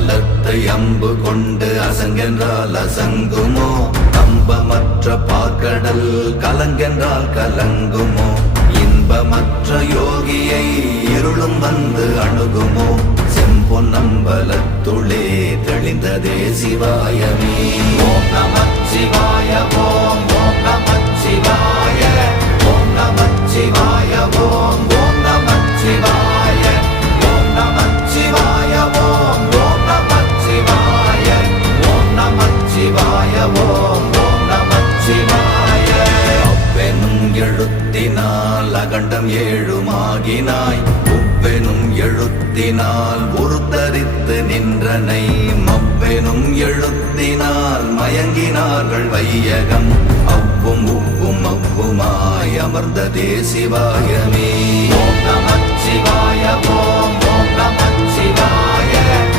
பலத்தை அம்பு கொண்டு அசங்கென்றால் அசங்குமோ? நம்பமற்ற பாற்கடல் கலங்கென்றால் கலங்குமோ? இன்பமற்ற யோகியை இருளும் வந்து அணுகுமோ? செம்பொன்னம்பலத்துளே தெளிந்ததே சிவாயமே. ஓம் நமச்சிவாய ஓம் ஓம் நமச்சிவாய ஓம் நமச்சிவாய ஓம் ஓம் நமச்சிவாய ஓம் நமச்சிவாய ஓம் ஓம் நமச்சிவாய ஓம் நமச்சிவாய ஓம் ஓம் நமச்சிவாய. அவ்வெனும் எழுத்தினால் அகண்டம் ஏழுமாகினாய், உவ்வெனும் எழுத்தினால் உருத்தரித்து நின்றனை, மவ்வெனும் எழுத்தினால் மயங்கினார்கள் வையகம், அவ்வும் உவ்வும் அவ்வுமாய் அமர்ந்ததே சிவாயமே. ஓம் நமச்சிவாய ஓம்